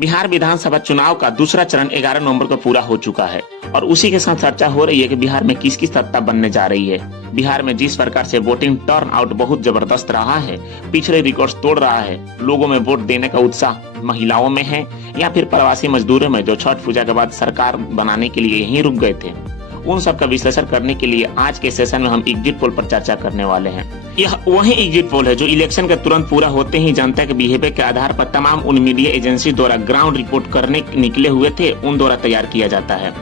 बिहार विधानसभा चुनाव का दूसरा चरण 11 नवंबर को पूरा हो चुका है और उसी के साथ चर्चा हो रही है कि बिहार में किसकी सत्ता बनने जा रही है। बिहार में जिस प्रकार से वोटिंग टर्न आउट बहुत जबरदस्त रहा है, पिछले रिकॉर्ड्स तोड़ रहा है, लोगों में वोट देने का उत्साह महिलाओं में है या फिर प्रवासी मजदूरों में जो छठ पूजा के बाद सरकार बनाने के लिए यहीं रुक गए थे, उन सब का विश्लेषण करने के लिए आज के सेशन में हम एग्जिट पोल पर चर्चा करने वाले हैं। यह वही एग्जिट पोल है जो इलेक्शन के तुरंत पूरा होते ही जनता के बिहेवियर के आधार पर तमाम उन मीडिया एजेंसी द्वारा ग्राउंड रिपोर्ट करने निकले हुए थे, उन द्वारा तैयार किया जाता है।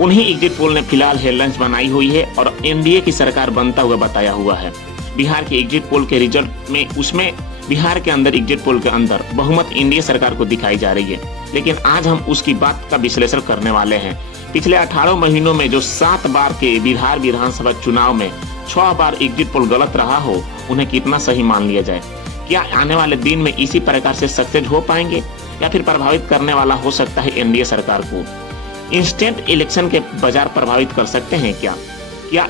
उन्हीं एग्जिट पोल ने फिलहाल हेडलाइंस बनाई हुई है और एनडीए की सरकार बनता हुआ बताया हुआ है। बिहार के एग्जिट पोल के रिजल्ट में उसमें बिहार के अंदर एग्जिट पोल के अंदर बहुमत एनडीए सरकार को दिखाई जा रही है, लेकिन आज हम उसकी बात का विश्लेषण करने वाले हैं। पिछले 18 महीनों में जो 7 बार के बिहार विधानसभा चुनाव में 6 बार एग्जिट पोल गलत रहा हो, उन्हें कितना सही मान लिया जाए? क्या आने वाले दिन में इसी प्रकार से सक्सेस हो पाएंगे या फिर प्रभावित करने वाला हो सकता है एनडीए सरकार को? इंस्टेंट इलेक्शन के बाजार प्रभावित कर सकते हैं क्या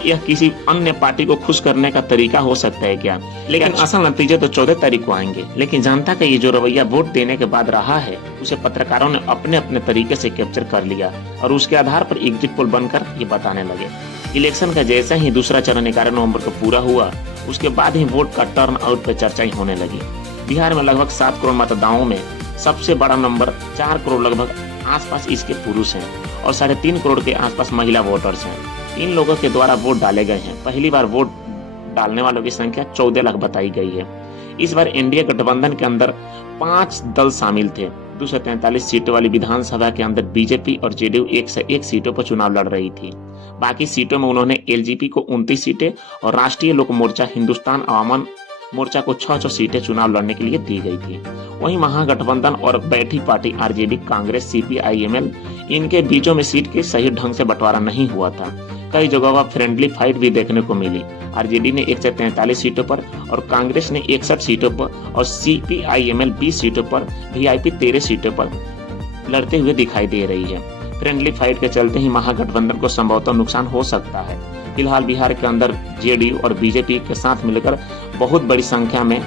यह किसी अन्य पार्टी को खुश करने का तरीका हो सकता है क्या? लेकिन असल नतीजे तो 14 तारीख को आएंगे। लेकिन जनता का ये जो रवैया वोट देने के बाद रहा है, उसे पत्रकारों ने अपने अपने तरीके से कैप्चर कर लिया और उसके आधार पर एग्जिट पोल बनकर ये बताने लगे। इलेक्शन का जैसा ही दूसरा चरण 11 नवंबर को पूरा हुआ, उसके बाद ही वोट का टर्न आउट पर चर्चा होने लगी। बिहार में लगभग 7 करोड़ मतदाताओं में सबसे बड़ा नंबर 4 करोड़ लगभग आसपास इसके पुरुष हैं और 3.5 करोड़ के आसपास महिला वोटर्स हैं। इन लोगों के द्वारा वोट डाले गए हैं। पहली बार वोट डालने वालों की संख्या 14 लाख बताई गई है। इस बार एनडीए गठबंधन के अंदर 5 दल शामिल थे। 243 सीटों वाली विधानसभा के अंदर बीजेपी और जेडीयू 1 से 1 सीटों पर चुनाव लड़ रही थी। बाकी सीटों में उन्होंने एलजेपी को 29 सीटें और राष्ट्रीय लोक मोर्चा हिंदुस्तान अवाम मोर्चा को 6 सीटें चुनाव लड़ने के लिए दी गई थी। वहीं महागठबंधन और बैठी पार्टी आरजेडी, कांग्रेस, सीपीआईएमएल, इनके बीचों में सीट के सही ढंग से बंटवारा नहीं हुआ था। कई जगहों पर फ्रेंडली फाइट भी देखने को मिली। आरजेडी ने 143 सीटों पर और कांग्रेस ने 61 सीटों पर और सीपीआईएमएल 20 सीटों पर, वीआईपी 13 सीटों पर लड़ते हुए दिखाई दे रही है। फ्रेंडली फाइट के चलते ही महागठबंधन को संभवतः नुकसान हो सकता है। फिलहाल बिहार के अंदर जेडीयू और बीजेपी के साथ मिलकर बहुत बड़ी संख्या में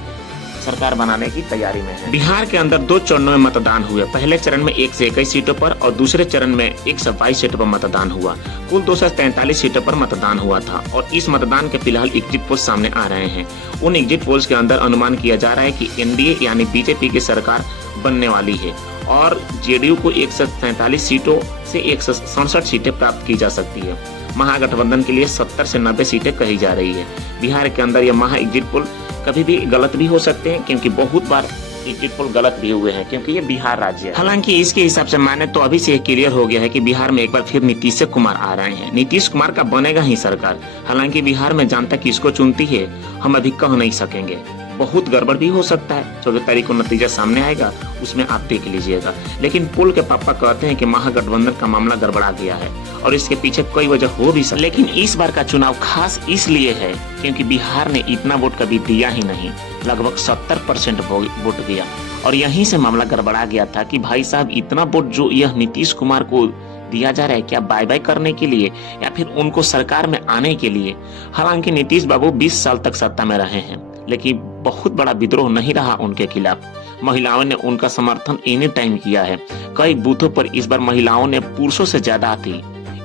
सरकार बनाने की तैयारी में है। बिहार के अंदर 2 चरणों में मतदान हुए। पहले चरण में 1 से 21 सीटों पर और दूसरे चरण में 122 सीटों पर मतदान हुआ। कुल 243 सीटों पर मतदान हुआ था और इस मतदान के फिलहाल एग्जिट पोल सामने आ रहे हैं। उन एग्जिट पोल्स के अंदर अनुमान किया जा रहा है कि एनडीए यानी बीजेपी की सरकार बनने वाली है और जेडीयू को 147 सीटों से 167 सीटें प्राप्त की जा सकती है। महागठबंधन के लिए 70 से 90 सीटें कही जा रही है। बिहार के अंदर यह महा एग्जिट पोल कभी भी गलत भी हो सकते हैं, क्योंकि बहुत बार एग्जिट पोल गलत भी हुए हैं, क्योंकि ये बिहार राज्य है। हालांकि इसके हिसाब से माने तो अभी से ये क्लियर हो गया है कि बिहार में एक बार फिर नीतीश कुमार आ रहे हैं। नीतीश कुमार का बनेगा ही सरकार। हालांकि बिहार में जनता किसको चुनती है हम अभी कह नहीं सकेंगे। बहुत गड़बड़ भी हो सकता है। 14 तारीख को नतीजा सामने आएगा, उसमें आप देख लीजिएगा। लेकिन पोल के पापा कहते हैं कि महागठबंधन का मामला गड़बड़ा गया है और इसके पीछे कई वजह हो भी सकती है। लेकिन इस बार का चुनाव खास इसलिए है क्योंकि बिहार ने इतना वोट कभी दिया ही नहीं। लगभग 70% वोट गया और यहीं से मामला गड़बड़ा गया था कि भाई साहब इतना वोट जो यह नीतीश कुमार को दिया जा रहा है, क्या बाय बाय करने के लिए या फिर उनको सरकार में आने के लिए? हालांकि नीतीश बाबू 20 साल तक सत्ता में रहे हैं, लेकिन बहुत बड़ा विद्रोह नहीं रहा उनके खिलाफ। महिलाओं ने उनका समर्थन एनी टाइम किया है। कई बूथों पर इस बार महिलाओं ने पुरुषों से ज्यादा थी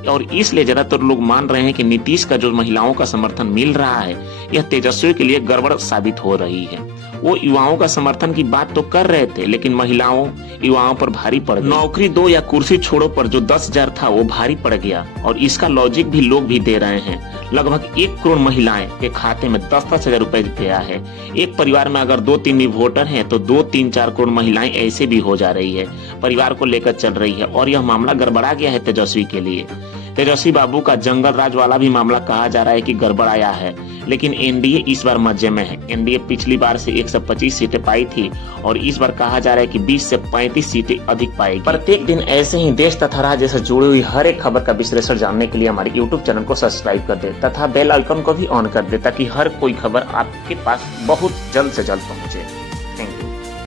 और इसलिए ज्यादातर लोग मान रहे हैं कि नीतीश का जो महिलाओं का समर्थन मिल रहा है, यह तेजस्वी के लिए गड़बड़ साबित हो रही है। वो युवाओं का समर्थन की बात तो कर रहे थे, लेकिन महिलाओं युवाओं पर भारी पड़ गई। नौकरी दो या कुर्सी छोड़ो पर जो 10,000 था वो भारी पड़ गया और इसका लॉजिक भी लोग भी दे रहे हैं। लगभग 1 करोड़ महिलाएं के खाते में 10-10 हजार रुपए गया है। एक परिवार में अगर 2-3 भी वोटर हैं तो 2-3-4 करोड़ महिलाएं ऐसे भी हो जा रही है, परिवार को लेकर चल रही है और यह मामला गड़बड़ा गया है तेजस्वी के लिए। तेजस्वी बाबू का जंगल राज वाला भी मामला कहा जा रहा है कि गड़बड़ाया है, लेकिन एनडीए इस बार मजे में है। एनडीए पिछली बार से 125 सीटें पाई थी और इस बार कहा जा रहा है कि 20 से 35 सीटें अधिक पाएगी। प्रत्येक दिन ऐसे ही देश तथा राज्य से जुड़ी हुई हर एक खबर का विश्लेषण जानने के लिए हमारे यूट्यूब चैनल को सब्सक्राइब कर दे तथा बेल आइकन को भी ऑन कर दे, ताकि हर कोई खबर आपके पास बहुत जल्द से जल्द पहुंचे।